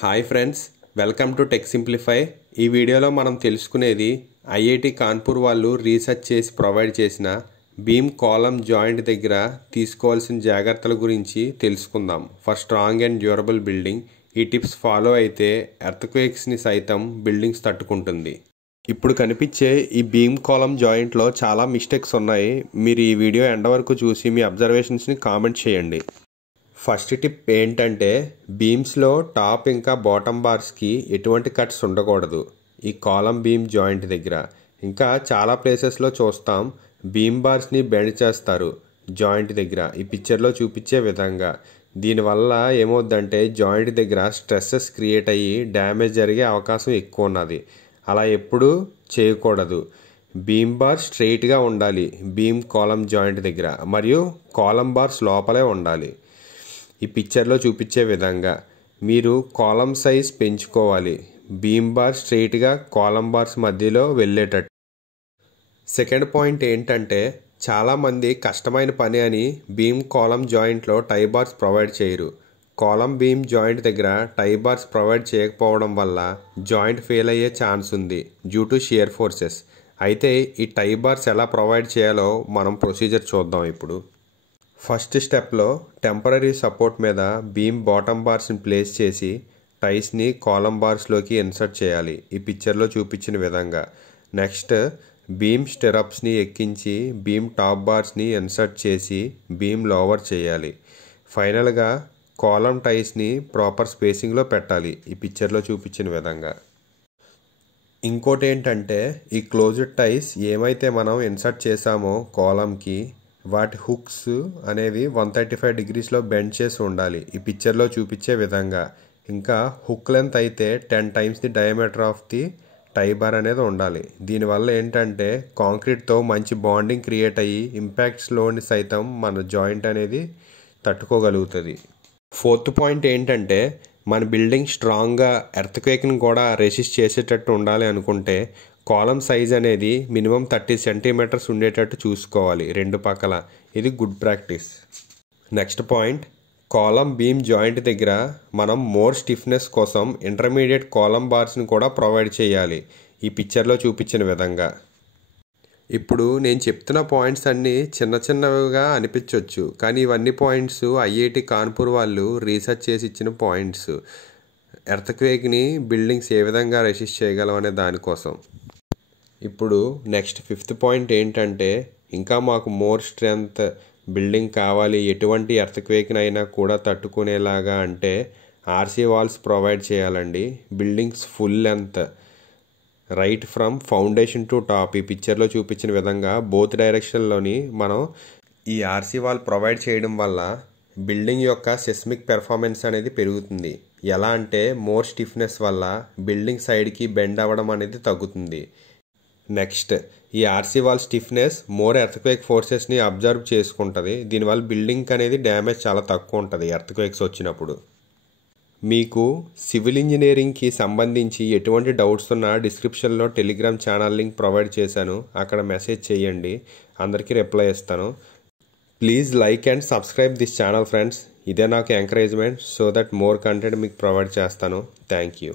Hi friends, welcome to tech simplify. ఈ వీడియోలో మనం తెలుసుకునేది ఐఐటి కాన్పూర్ వాళ్ళు రీసెర్చ్ చేసి ప్రొవైడ్ చేసిన బీమ్ కాలమ్ జాయింట్ దగ్గర తీసుకోవాల్సిన జాగ్రత్తల గురించి తెలుసుకుందాం. For strong and durable building ఈ టిప్స్ ఫాలో అయితే ఎర్త్క్వేక్స్ని సైతం బిల్డింగ్స్ తట్టుకుంటుంది. ఇప్పుడు కనిపించే ఈ బీమ్ కాలమ్ జాయింట్లో చాలా మిస్టేక్స్ ఉన్నాయి. మీరు ఈ వీడియో ఎండ్ వరకు చూసి మీ అబ్జర్వేషన్స్ని కామెంట్ చేయండి. ఫస్ట్ టిప్ ఏంటంటే, బీమ్స్లో టాప్ ఇంకా బాటమ్ బార్స్కి ఎటువంటి కట్స్ ఉండకూడదు ఈ కాలమ్ బీమ్ జాయింట్ దగ్గర. ఇంకా చాలా ప్లేసెస్లో చూస్తాం బీమ్ బార్స్ని బెండ్ చేస్తారు జాయింట్ దగ్గర, ఈ పిక్చర్లో చూపించే విధంగా. దీనివల్ల ఏమవుద్దంటే జాయింట్ దగ్గర స్ట్రెస్సెస్ క్రియేట్ అయ్యి డ్యామేజ్ జరిగే అవకాశం ఎక్కువ ఉన్నది. అలా ఎప్పుడూ చేయకూడదు. బీమ్ బార్ స్ట్రెయిట్గా ఉండాలి బీమ్ కాలమ్ జాయింట్ దగ్గర, మరియు కాలమ్ బార్స్ లోపలే ఉండాలి. ఈ పిక్చర్లో చూపించే విధంగా మీరు కాలమ్ సైజ్ పెంచుకోవాలి, బీమ్ బార్ స్ట్రెయిట్గా కాలమ్ బార్స్ మధ్యలో వెళ్ళేటట్టు. సెకండ్ పాయింట్ ఏంటంటే, చాలామంది కష్టమైన పని అని బీమ్ కాలమ్ జాయింట్లో టై బార్స్ ప్రొవైడ్ చేయరు. కాలమ్ బీమ్ జాయింట్ దగ్గర టై బార్స్ ప్రొవైడ్ చేయకపోవడం వల్ల జాయింట్ ఫెయిల్ అయ్యే ఛాన్స్ ఉంది డ్యూ టు షియర్ ఫోర్సెస్. అయితే ఈ టై బార్స్ ఎలా ప్రొవైడ్ చేయాలో మనం ప్రొసీజర్ చూద్దాం ఇప్పుడు. ఫస్ట్ స్టెప్లో టెంపరీ సపోర్ట్ మీద బీమ్ బాటమ్ బార్స్ని ప్లేస్ చేసి టైస్ని కాలమ్ బార్స్లోకి ఇన్సర్ట్ చేయాలి ఈ పిక్చర్లో చూపించిన విధంగా. నెక్స్ట్ బీమ్ స్టెరప్స్ని ఎక్కించి బీమ్ టాప్ బార్స్ని ఇన్సర్ట్ చేసి బీమ్ లోవర్ చేయాలి. ఫైనల్గా కాలమ్ టైస్ని ప్రాపర్ స్పేసింగ్లో పెట్టాలి ఈ పిక్చర్లో చూపించిన విధంగా. ఇంకోటి ఏంటంటే, ఈ క్లోజ్డ్ టైస్ ఏమైతే మనం ఇన్సర్ట్ చేసామో కాలమ్కి, వాటి హుక్స్ అనేవి 135 డిగ్రీస్లో బెండ్ చేసి ఉండాలి ఈ పిక్చర్లో చూపించే విధంగా. ఇంకా హుక్ లెంత్ అయితే 10 times the diameter of the tie bar అనేది ఉండాలి. దీనివల్ల ఏంటంటే కాంక్రీట్తో మంచి బాండింగ్ క్రియేట్ అయ్యి ఇంపాక్ట్స్లోని సైతం మన జాయింట్ అనేది తట్టుకోగలుగుతుంది. ఫోర్త్ పాయింట్ ఏంటంటే, మన బిల్డింగ్ స్ట్రాంగ్గా ఎర్త్క్వేక్ని కూడా రెసిస్ట్ చేసేటట్టు ఉండాలి అనుకుంటే కాలమ్ సైజ్ అనేది మినిమం 30 centimeters ఉండేటట్టు చూసుకోవాలి రెండు పక్కల. ఇది good practice. Next point, column beam joint దగ్గర మనం మోర్ స్టిఫ్నెస్ కోసం ఇంటర్మీడియట్ కాలమ్ బార్స్ని కూడా ప్రొవైడ్ చేయాలి ఈ పిక్చర్లో చూపించిన విధంగా. ఇప్పుడు నేను చెప్తున్న పాయింట్స్ అన్నీ చిన్న చిన్నవిగా అనిపించవచ్చు, కానీ ఇవన్నీ పాయింట్స్ ఐఐటి కాన్పూర్ వాళ్ళు రీసెర్చ్ చేసి ఇచ్చిన పాయింట్స్. ఎర్త్క్వేక్ని బిల్డింగ్స్ ఏ విధంగా రెసిస్ట్ చేయగలం అనే దానికోసం. ఇప్పుడు నెక్స్ట్ ఫిఫ్త్ పాయింట్ ఏంటంటే, ఇంకా మాకు మోర్ స్ట్రెంగ్త్ బిల్డింగ్ కావాలి ఎటువంటి ఎర్త్క్వేక్ని అయినా కూడా తట్టుకునేలాగా అంటే ఆర్సీ వాల్స్ ప్రొవైడ్ చేయాలండి. Buildings full length right from foundation to top ఈ పిక్చర్లో చూపించిన విధంగా బోత్ డైరెక్షన్లోని మనం ఈ ఆర్సీ వాల్ ప్రొవైడ్ చేయడం వల్ల బిల్డింగ్ యొక్క సెస్మిక్ పెర్ఫార్మెన్స్ అనేది పెరుగుతుంది. ఎలా అంటే మోర్ స్టిఫ్నెస్ వల్ల బిల్డింగ్ సైడ్కి బెండ్ అవ్వడం అనేది తగ్గుతుంది. నెక్స్ట్, ఈ RC wall stiffness more earthquake ఫోర్సెస్ని అబ్జర్వ్ చేసుకుంటుంది. దీనివల్ల బిల్డింగ్ అనేది డ్యామేజ్ చాలా తక్కువ ఉంటుంది ఎర్త్క్వేక్స్ వచ్చినప్పుడు. మీకు సివిల్ ఇంజనీరింగ్కి సంబంధించి ఎటువంటి డౌట్స్ ఉన్నా డిస్క్రిప్షన్లో టెలిగ్రామ్ ఛానల్ లింక్ ప్రొవైడ్ చేశాను, అక్కడ మెసేజ్ చేయండి, అందరికీ రిప్లై ఇస్తాను. Please like and subscribe this channel friends. ఇదే నాకు encouragement so that more content మీకు ప్రొవైడ్ చేస్తాను. Thank you.